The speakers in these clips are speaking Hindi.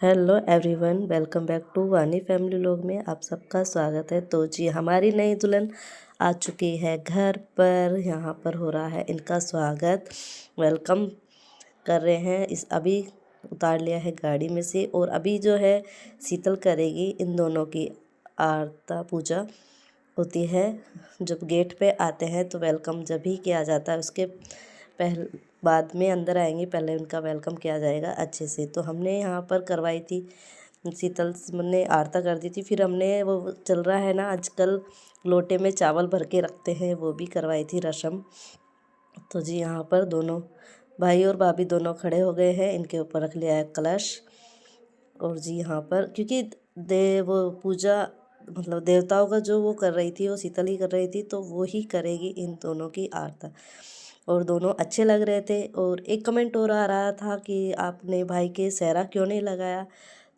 Hello everyone, welcome back to Vani family vlog में आप सबका स्वागत है। तो जी हमारी नई दुल्हन आ चुकी है घर पर। यहाँ पर हो रहा है इनका स्वागत, वेलकम कर रहे हैं। इस अभी उतार लिया है गाड़ी में से और अभी जो है शीतल करेगी इन दोनों की आरती पूजा होती है। जब गेट पे आते हैं तो वेलकम जब भी किया जाता है, उसके पहले बाद में अंदर आएंगे, पहले उनका वेलकम किया जाएगा अच्छे से। तो हमने यहाँ पर करवाई थी, शीतल ने आरती कर दी थी। फिर हमने वो चल रहा है ना आजकल, लोटे में चावल भर के रखते हैं, वो भी करवाई थी रस्म। तो जी यहाँ पर दोनों भाई और भाभी दोनों खड़े हो गए हैं, इनके ऊपर रख लिया है कलश। और जी यहाँ पर क्योंकि वो पूजा मतलब देवताओं का जो वो कर रही थी, वो शीतल ही कर रही थी, तो वो ही करेगी इन दोनों की आरती। और दोनों अच्छे लग रहे थे। और एक कमेंट और आ रहा था कि आपने भाई के सेहरा क्यों नहीं लगाया।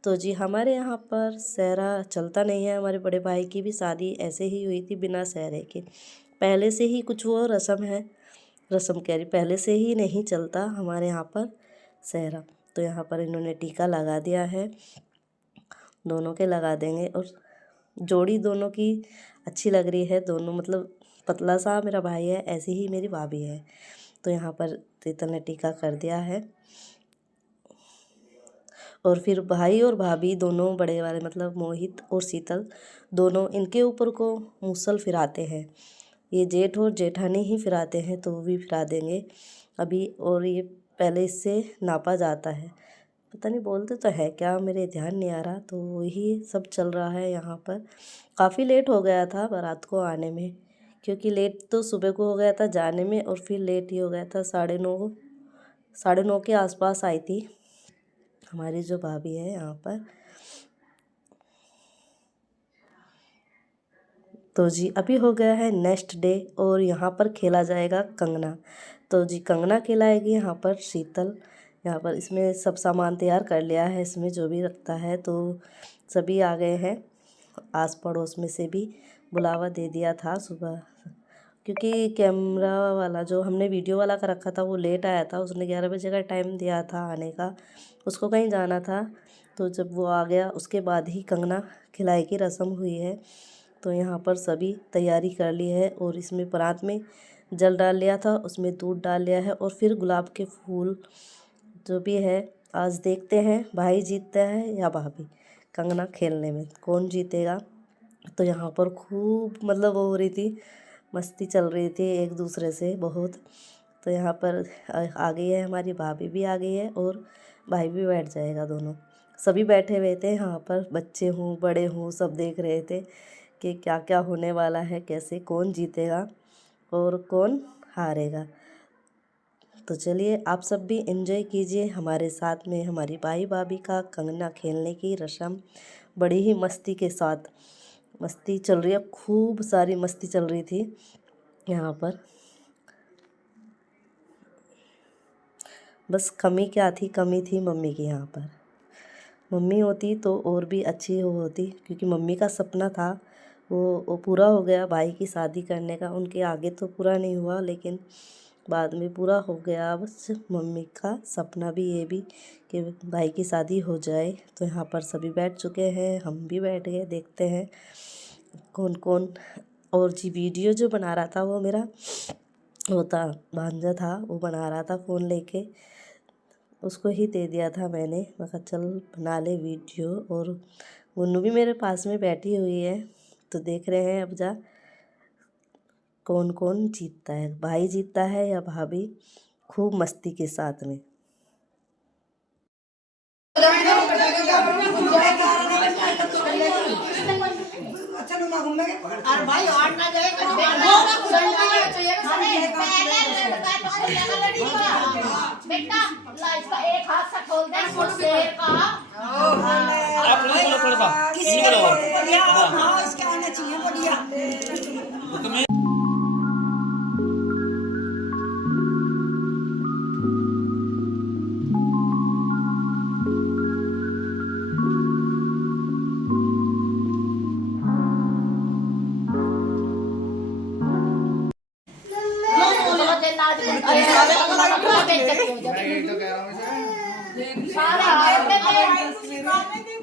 तो जी हमारे यहाँ पर सेहरा चलता नहीं है। हमारे बड़े भाई की भी शादी ऐसे ही हुई थी बिना सेहरे के। पहले से ही कुछ वो रस्म है, रस्म कह रही, पहले से ही नहीं चलता हमारे यहाँ पर सेहरा। तो यहाँ पर इन्होंने टीका लगा दिया है, दोनों के लगा देंगे। और जोड़ी दोनों की अच्छी लग रही है। दोनों मतलब पतला सा मेरा भाई है, ऐसी ही मेरी भाभी है। तो यहाँ पर शीतल ने टीका कर दिया है। और फिर भाई और भाभी दोनों बड़े वाले मतलब मोहित और शीतल दोनों इनके ऊपर को मुसल फिराते हैं। ये जेठ और जेठानी ही फिराते हैं, तो वो भी फिरा देंगे अभी। और ये पहले इससे नापा जाता है, पता नहीं बोलते तो है क्या, मेरे ध्यान नहीं आ रहा। तो वही सब चल रहा है यहाँ पर। काफ़ी लेट हो गया था बारात को आने में, क्योंकि लेट तो सुबह को हो गया था जाने में, और फिर लेट ही हो गया था। 9:30 के आसपास आई थी हमारी जो भाभी है यहाँ पर। तो जी अभी हो गया है नेक्स्ट डे, और यहाँ पर खेला जाएगा कंगना। तो जी कंगना खिलाएगी यहाँ पर शीतल। यहाँ पर इसमें सब सामान तैयार कर लिया है, इसमें जो भी रखता है। तो सभी आ गए हैं, आस पड़ोस में से भी बुलावा दे दिया था सुबह। क्योंकि कैमरा वाला जो हमने वीडियो वाला का रखा था वो लेट आया था, उसने 11 बजे का टाइम दिया था आने का, उसको कहीं जाना था। तो जब वो आ गया उसके बाद ही कंगना खिलाई की रस्म हुई है। तो यहाँ पर सभी तैयारी कर ली है। और इसमें परात में जल डाल लिया था, उसमें दूध डाल लिया है, और फिर गुलाब के फूल जो भी है। आज देखते हैं भाई जीतता है या भाभी कंगना खेलने में, कौन जीतेगा। तो यहाँ पर खूब मतलब वो हो रही थी, मस्ती चल रही थी एक दूसरे से बहुत। तो यहाँ पर आ गई है हमारी भाभी भी आ गई है, और भाई भी बैठ जाएगा। दोनों सभी बैठे हुए थे यहाँ पर, बच्चे हूँ बड़े हूँ सब देख रहे थे कि क्या क्या होने वाला है, कैसे कौन जीतेगा और कौन हारेगा। तो चलिए आप सब भी एंजॉय कीजिए हमारे साथ में हमारी भाई भाभी का कंगना खेलने की रस्म। बड़ी ही मस्ती के साथ मस्ती चल रही है, खूब सारी मस्ती चल रही थी यहाँ पर। बस कमी क्या थी, कमी थी मम्मी की। यहाँ पर मम्मी होती तो और भी अच्छी होती, क्योंकि मम्मी का सपना था वो पूरा हो गया, भाई की शादी करने का। उनके आगे तो पूरा नहीं हुआ, लेकिन बाद में पूरा हो गया। बस मम्मी का सपना भी ये भी कि भाई की शादी हो जाए। तो यहाँ पर सभी बैठ चुके हैं, हम भी बैठ गए, देखते हैं कौन कौन। और जी वीडियो जो बना रहा था वो मेरा होता भांजा था, वो बना रहा था फ़ोन लेके, उसको ही दे दिया था मैंने। मैं कहा चल बना ले वीडियो। और गुन्नू भी मेरे पास में बैठी हुई है। तो देख रहे हैं अब जा कौन कौन जीतता है, भाई जीतता है या भाभी, खूब मस्ती के साथ में। और भाई और ना जाए बेटा लाइट का एक हाथ से खोल दे शेर का आप लोग थोड़ा सा किसी को बढ़िया हां इसके आना चाहिए बढ़िया।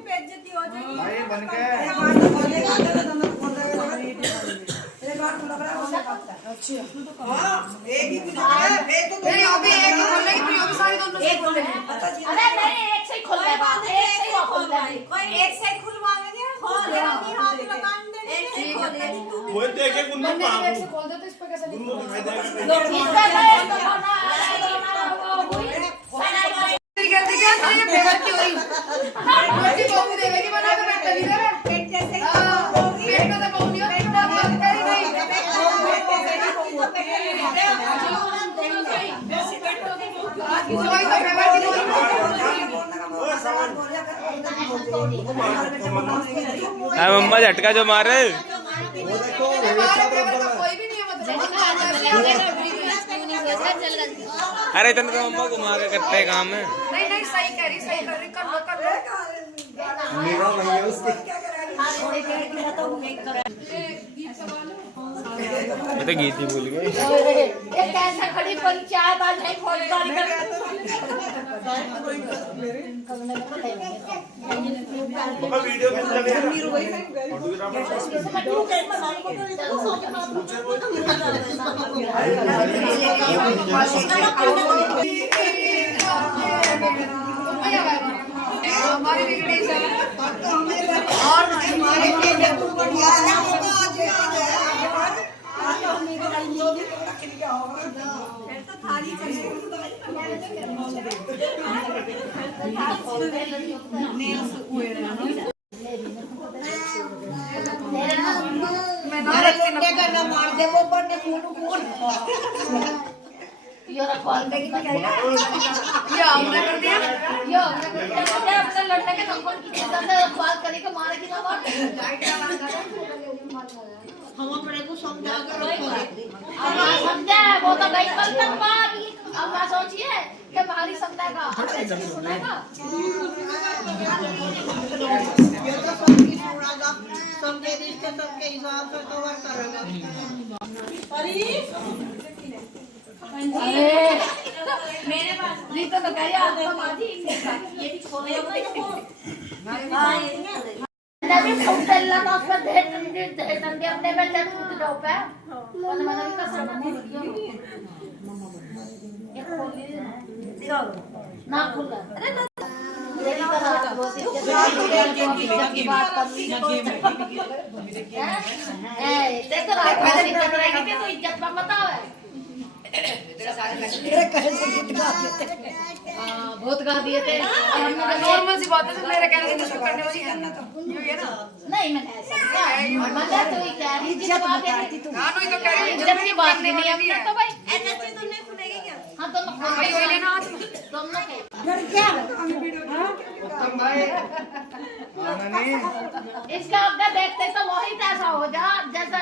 बेइज्जती हो जाएगी भाई बन के एक ही नहीं अभी एक ही खोलने की प्रियो भी सारी दोनों से खोलने अरे नहीं एक से ही खोल लेगा एक से ही खोल लेगा कोई एक से खुलवाएंगे खोल नहीं हाथ लगाने देंगे एक से खोल वो देखे गुन्नू पाऊं एक से खोल दे तो इस पे कैसे गुन्नू दिखाई देगा इसका तो वो हुई तेरी गलती क्या है ये बेवर की हुई रोटी बहु देवे की बना के बैठ ली रे पेट जैसे पेट का तो बहु नहीं पेट का बात करी नहीं दवाई तो बेवर की मम्मा झटका जो मारे कोई भी नहीं है मतलब अरे इतने तो मम्मा घुमा के करते काम है। नहीं नहीं सही कह रही कर लो मेरा भैया उसके ये तो गीत ही भूल गए। ये कैसा खड़ी पंचायत आज नहीं फौजदारी मम्मा वीडियो में चले हमारी बिगड़ी से और हमारे लिए तू बढ़िया मार दे वो पर ये रखवाल में की करेगा ये हमने कर दिया यो हमने अपने लड़ने के नंबर की चीज़ से रखवाल करेगा मारे की ना मार हम अपने को समझा कर रखो अब समझा वो तो गई कल तक बात अब मैं सोचिए कि भारी समझेगा सुनेगा समझे रिश्ते सबके हिसाब से कवर करेगा मेरे पास रीता तो कह रहा है माजी ये भी छोड़े नबी फुटल्ला ना पर दे तंदे अपने में चल कूद जाओ पे और मैंने का सामान ये खोली ना खुला अरे ना मेरी तरह बहुत की बात करनी ए देखो तो इज्जत मत बताओ बहुत गा दिए थे नॉर्मल सी बात है मेरे कहने से कुछ करने वाली है ये ना नहीं मैंने ऐसा मजा तो ही कह रही थी बात है तू हां तो कह रही इज्जत की बात नहीं है अब तो भाई ऐसा चीज तुमने खुलेगी क्या हां तुम भाई हो लेना आज तुम ना डर क्या भाई आना नहीं इसका अपना देखते तो वही ऐसा हो जा जैसा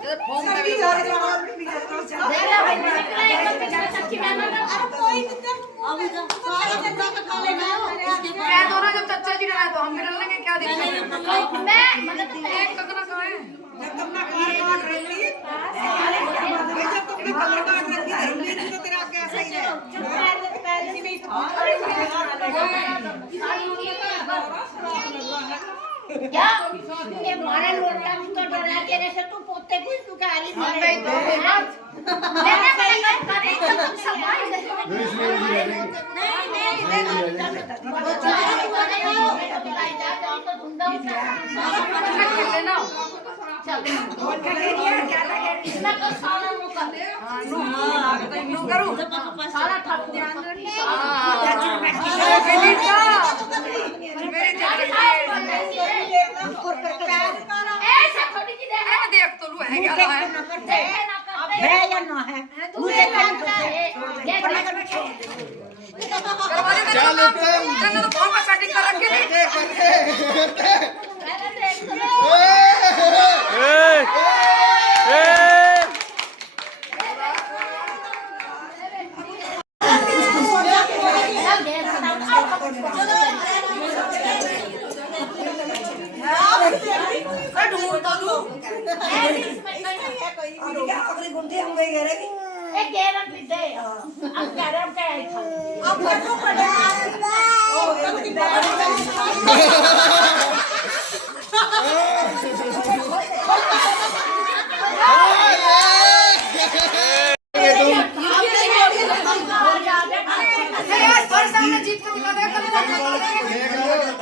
फोन में भी देखा भाई निकला एकदम बेचारा सच्ची में ना अरे कोई अभी तो सारा चक्का का खा लेना मैं दोनों जब चच्चा जी रहा तो हम भी डर लेंगे क्या दिक्कत है मैं मतलब एक ककना कहां है जब तुमने कार काट रखी जब तुमने कार काट रखी है तो तेरा क्या सही है पहले भी क्या ये मारे लोटा तो डरा के से तू पोते कुछ तू क्या हाली मारे मैंने बोला करे तो तुम संभाल इतना तो सारा वो कर सारा ठप ऐसा थोड़ी की देख तो लू है क्या है है या ना है मुझे लगता है चल तो फोन पर सेटिंग कर रखे एक गारंटी दे अब गारंटी है अब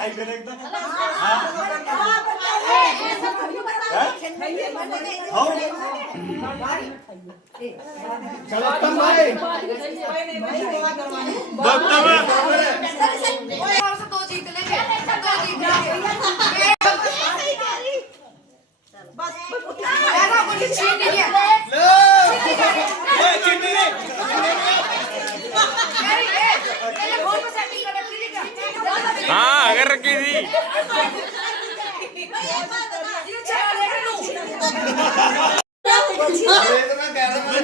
आई करे एकदम चलो उत्तम भाई और से दो जीत लेंगे, दो जीत लेंगे। ऐसा कुछ छीन नहीं है। हाँ अगर रखी थी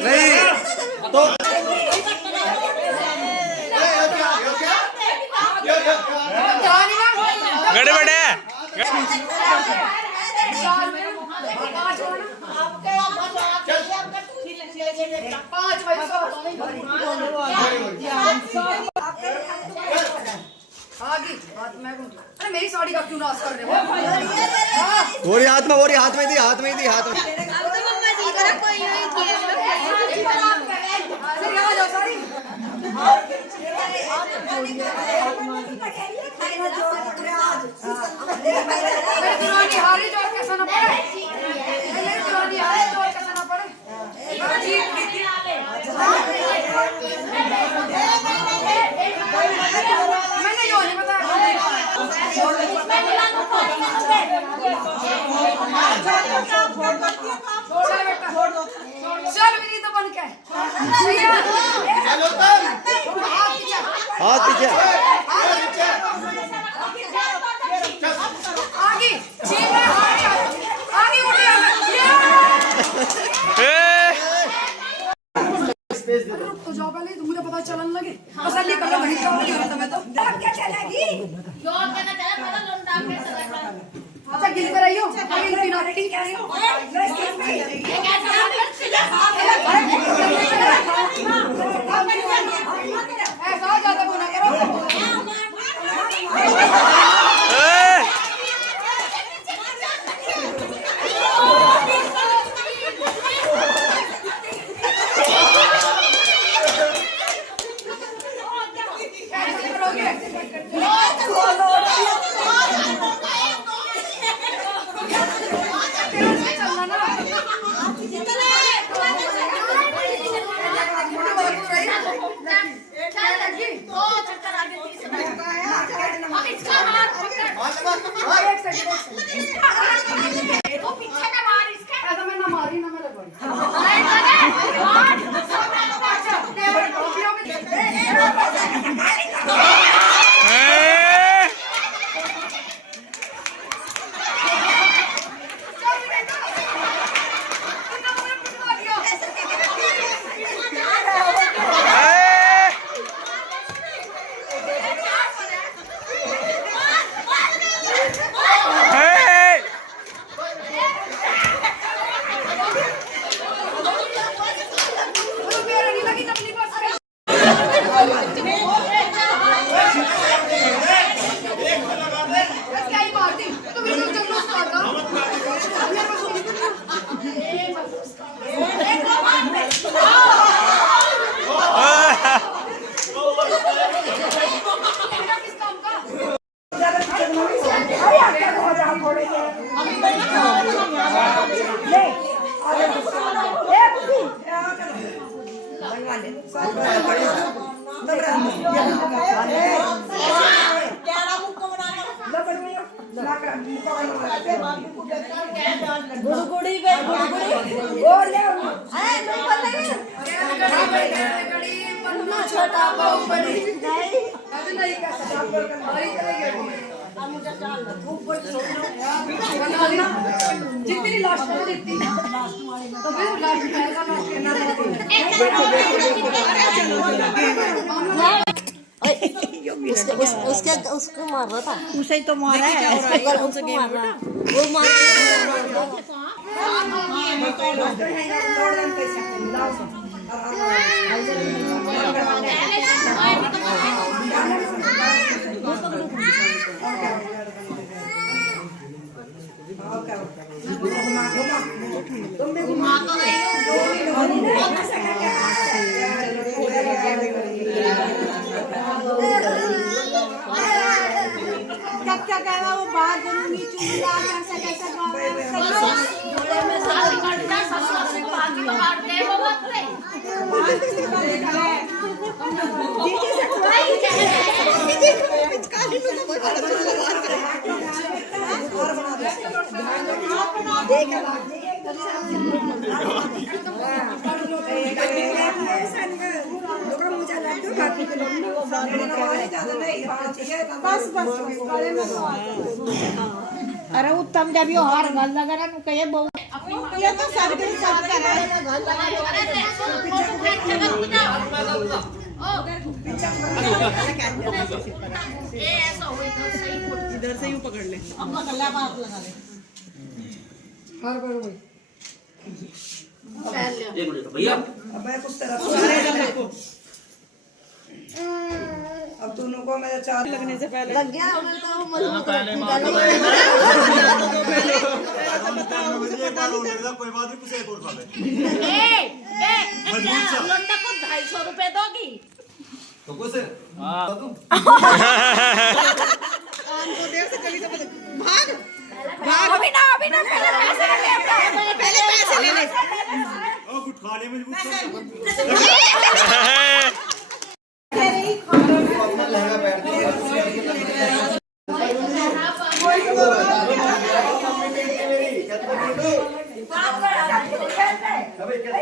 नहीं तो गड़े बड़े अरे मेरी साड़ी का क्यों नाश कर रहे हो? वोरी हाथ में थी हाथ में अरे यहाँ जाओ साड़ी। मेरी दुरानी हारी जोर कैसा ना पड़े, मेरी दुरानी हारी जोर कैसा ना पड़े। मैंने यो नहीं बताया। चल बेटा, चल मेरी तो बन के। हाथ पीछे आगे छीन ले, आगे उठे रुक तो जाओ पहले, मुझे पता चलन लगे तसल्ली कर लो। घड़ी का हो रहा था मैं तो क्या चलेगी अच्छा गिल कर आइयो गिल की नाटिंग क्या है ऐसा ज्यादा बोला करो। कैसे करोगे? चलना ना ऐसा मैं ना मारी ना मैं लगवाई। जितनी लास्ट है जितनी तो फिर लास्ट पहला लास्ट करना उसको मार रहा था उसे तो मारा है उसको मार रहा वो मार क्या क्या कहना वो बात जरूरी चुनिया कैसे कैसे जोड़े में साथ काटता ससुर से बात काट दे वो मत ले दीदी से पिचकारी में तो बड़ा बात देख अरे उत्तम जब यो हार गल लगा ना कहे बहु ये तो सब दिन सब कर रहा है गल लगा इधर से यूं पकड़ ले अपना गला पाप लगा ले हर बार वही एक मिनट भैया अब मैं कुछ तरफ अब दोनों को मेरे चार लगने से पहले लग गया हमें तो मजबूत कोई बात नहीं कुछ एक और खा ले लोंडा को 250 रुपए दोगी तो कुछ हां तुम आम को देर से चली तो भाग भाग अभी ना पहले पैसे ले पहले पैसे ले ले ओ कुछ खाने में मजबूत अपना लहंगा पहन के अबे क्या